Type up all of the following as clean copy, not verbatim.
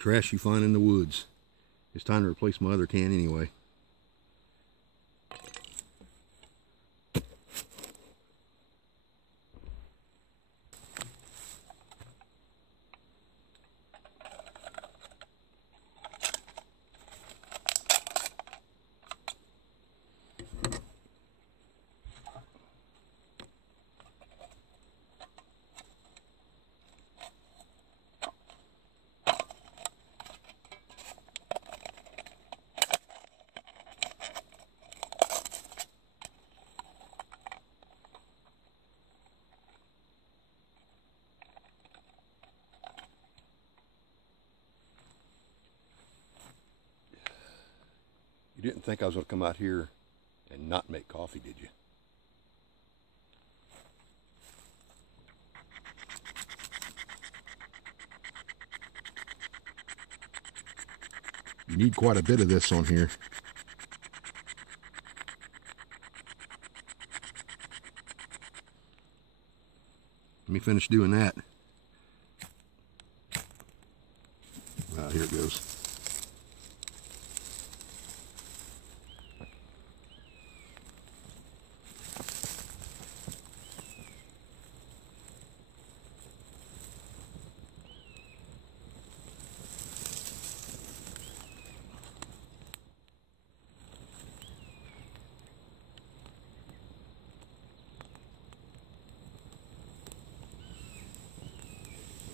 trash you find in the woods. It's time to replace my other can anyway. You didn't think I was going to come out here and not make coffee, did you? You need quite a bit of this on here. Let me finish doing that. Here it goes.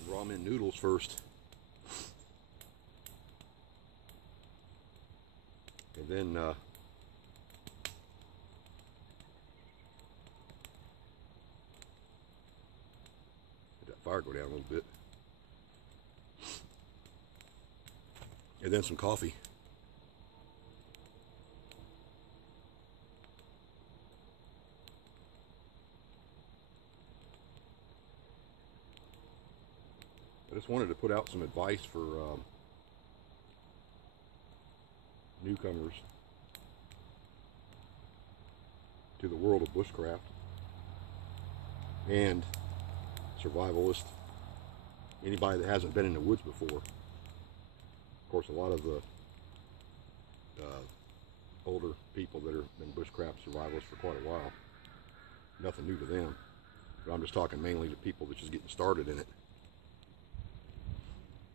Ramen noodles first, and then let that fire go down a little bit, and then some coffee. I just wanted to put out some advice for newcomers to the world of bushcraft and survivalists, anybody that hasn't been in the woods before. Of course, a lot of the older people that have been bushcraft survivalists for quite a while, nothing new to them, but I'm just talking mainly to people that's just getting started in it.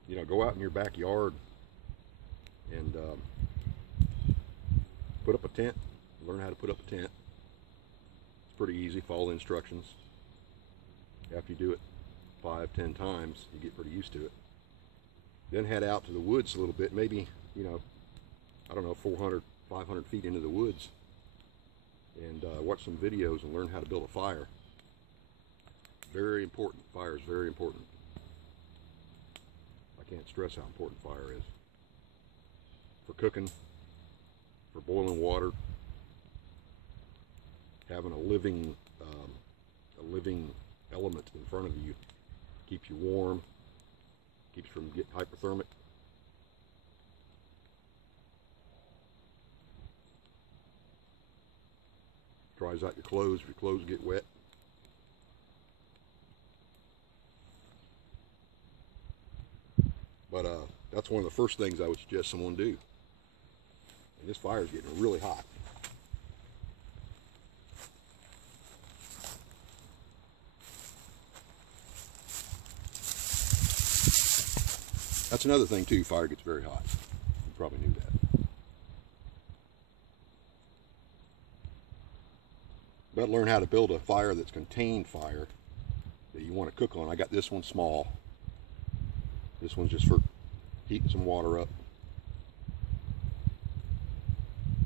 You know, go out in your backyard and put up a tent, learn how to put up a tent. It's pretty easy, follow the instructions. After you do it 5-10 times, you get pretty used to it. Then head out to the woods a little bit, maybe, you know, I don't know, 400, 500 feet into the woods, and watch some videos and learn how to build a fire. Very important. Fire is very important. I can't stress how important fire is for cooking, for boiling water, having a living element in front of you. Keeps you warm, keeps you from getting hypothermic. Dries out your clothes if your clothes get wet. But that's one of the first things I would suggest someone do. And this fire is getting really hot. That's another thing too, fire gets very hot. You probably knew that. But learn how to build a fire that's contained fire that you want to cook on. I got this one small. This one's just for heating some water up.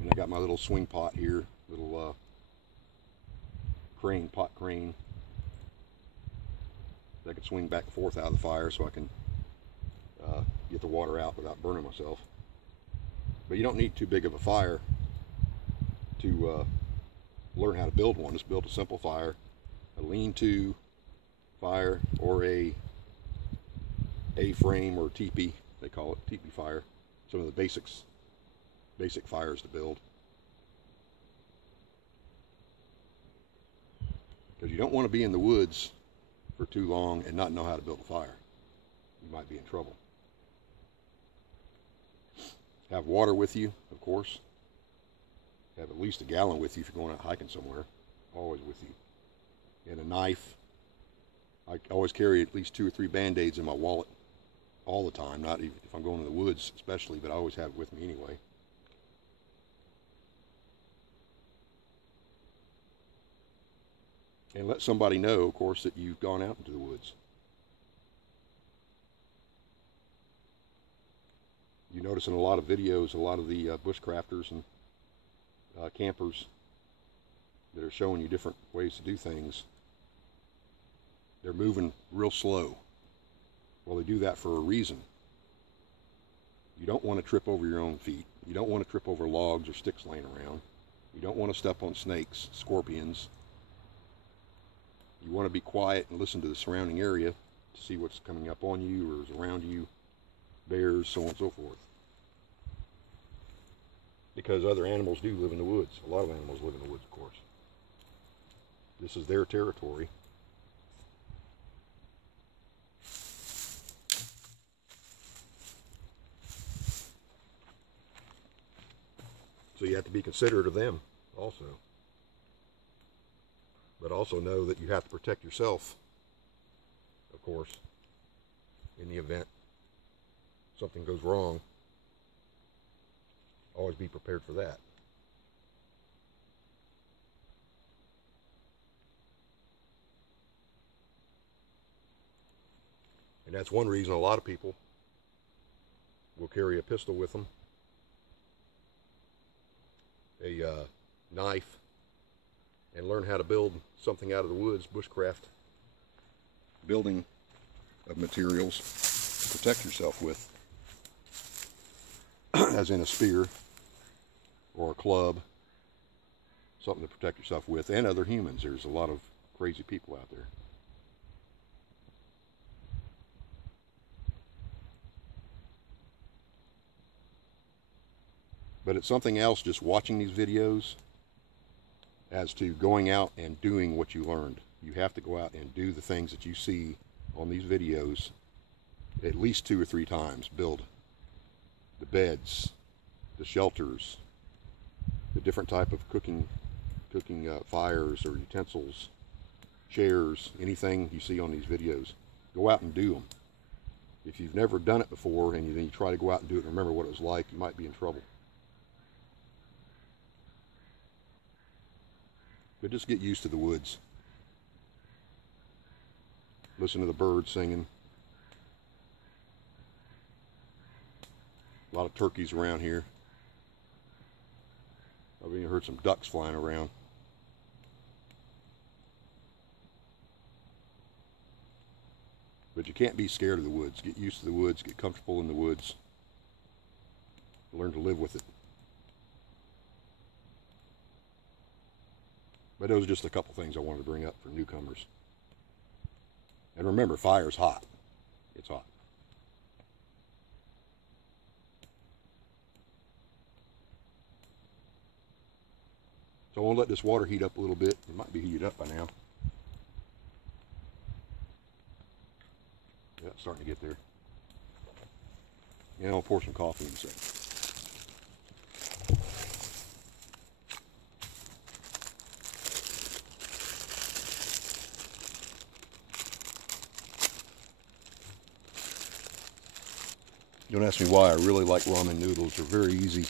And I got my little swing pot here, little crane, pot crane. I can swing back and forth out of the fire so I can get the water out without burning myself. But you don't need too big of a fire to learn how to build one. Just build a simple fire, a lean-to fire, or a A-frame or teepee, they call it, teepee fire. Some of the basic fires to build. Because you don't want to be in the woods for too long and not know how to build a fire. You might be in trouble. Have water with you, of course. Have at least a gallon with you if you're going out hiking somewhere. Always with you. And a knife. I always carry at least 2 or 3 Band-Aids in my wallet all the time, not even if I'm going to the woods especially, but I always have it with me anyway. And let somebody know, of course, that you've gone out into the woods. You notice in a lot of videos, a lot of the bushcrafters and campers that are showing you different ways to do things, they're moving real slow. Well, they do that for a reason. You don't want to trip over your own feet. You don't want to trip over logs or sticks laying around. You don't want to step on snakes, scorpions. You want to be quiet and listen to the surrounding area to see what's coming up on you or is around you, bears, so on and so forth. Because other animals do live in the woods. A lot of animals live in the woods, of course. This is their territory. So you have to be considerate of them also. But also know that you have to protect yourself, of course, in the event something goes wrong. Always be prepared for that. And that's one reason a lot of people will carry a pistol with them, a knife, and learn how to build something out of the woods, bushcraft building of materials to protect yourself with, as in a spear or a club, something to protect yourself with, and other humans. There's a lot of crazy people out there. But it's something else just watching these videos as to going out and doing what you learned. You have to go out and do the things that you see on these videos at least 2 or 3 times. Build the beds, the shelters, the different type of cooking fires or utensils, chairs, anything you see on these videos. Go out and do them. If you've never done it before and then you try to go out and do it and remember what it was like, you might be in trouble. But just get used to the woods. Listen to the birds singing. A lot of turkeys around here. I've even heard some ducks flying around. But you can't be scared of the woods. Get used to the woods. Get comfortable in the woods. Learn to live with it. But those are just a couple things I wanted to bring up for newcomers. And remember, fire's hot. It's hot. So I want to let this water heat up a little bit. It might be heated up by now. Yeah, it's starting to get there. And I'll pour some coffee in a second. Don't ask me why. I really like ramen noodles. They're very easy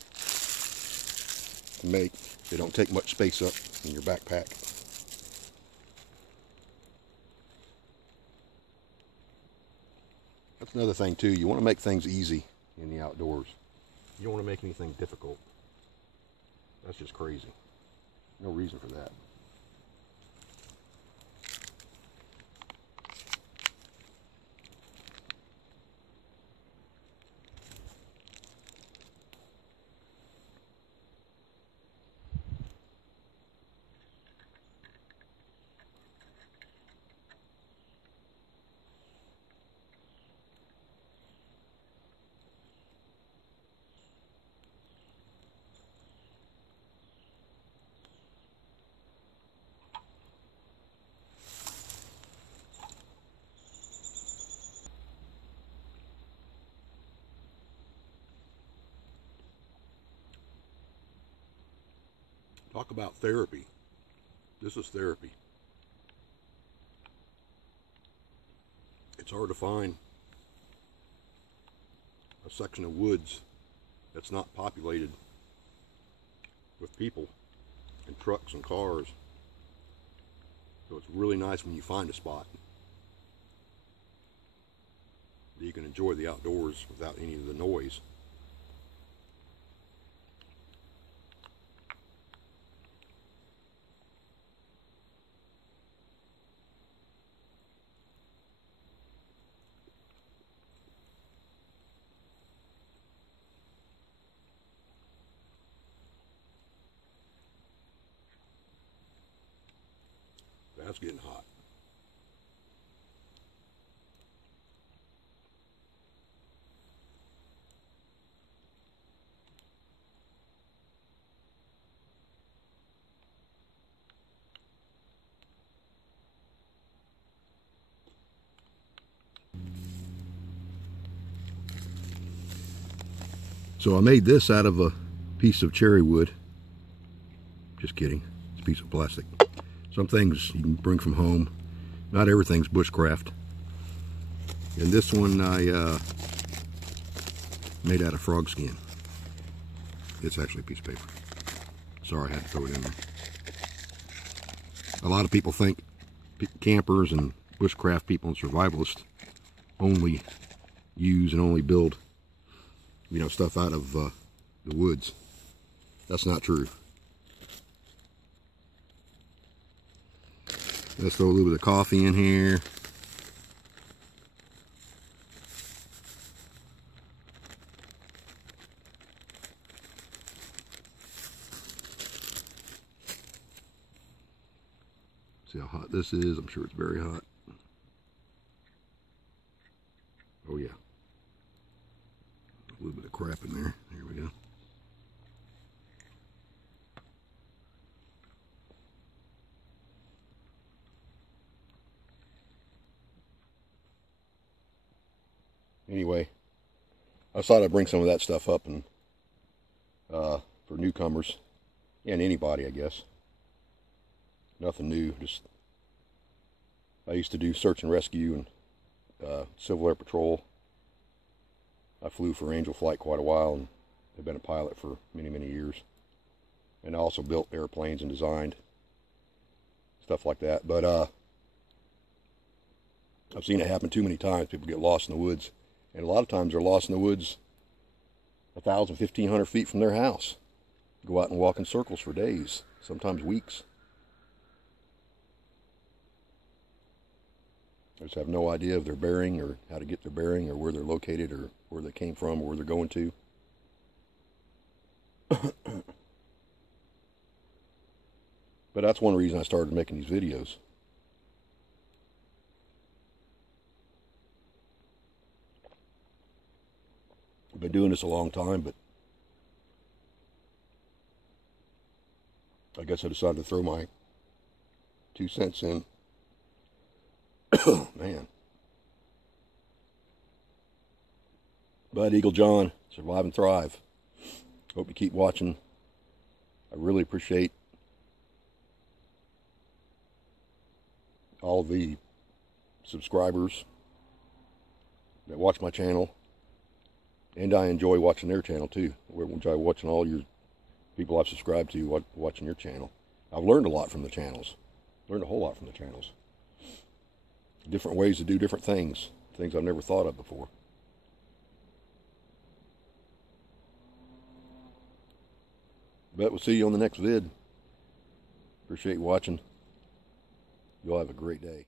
to make. They don't take much space up in your backpack. That's another thing too. You want to make things easy in the outdoors. You don't want to make anything difficult. That's just crazy. No reason for that. Talk about therapy. This is therapy. It's hard to find a section of woods that's not populated with people and trucks and cars. So it's really nice when you find a spot that you can enjoy the outdoors without any of the noise. That's getting hot. So I made this out of a piece of cherry wood. Just kidding, it's a piece of plastic. Some things you can bring from home. Not everything's bushcraft. And this one I made out of frog skin. It's actually a piece of paper. Sorry, I had to throw it in there. A lot of people think campers and bushcraft people and survivalists only use and only build, you know, stuff out of the woods. That's not true. Let's throw a little bit of coffee in here. See how hot this is? I'm sure it's very hot. Oh yeah. A little bit of crap in there. Here we go. Anyway, I thought I'd bring some of that stuff up and for newcomers and anybody, I guess. Nothing new. Just I used to do search and rescue and Civil Air Patrol. I flew for Angel Flight quite a while and have been a pilot for many, many years. And I also built airplanes and designed stuff like that. But I've seen it happen too many times. People get lost in the woods. And a lot of times they're lost in the woods 1,000, 1,500 feet from their house. Go out and walk in circles for days, sometimes weeks. They just have no idea of their bearing or how to get their bearing or where they're located or where they came from or where they're going to. But that's one reason I started making these videos. I've been doing this a long time, but I guess I decided to throw my 2 cents in. Man. Bud Eagle John, survive and thrive. Hope you keep watching. I really appreciate all the subscribers that watch my channel. And I enjoy watching their channel too. I enjoy watching all your people I've subscribed to watching your channel. I've learned a lot from the channels. Learned a whole lot from the channels. Different ways to do different things. Things I've never thought of before. But we'll see you on the next vid. Appreciate you watching. You'll have a great day.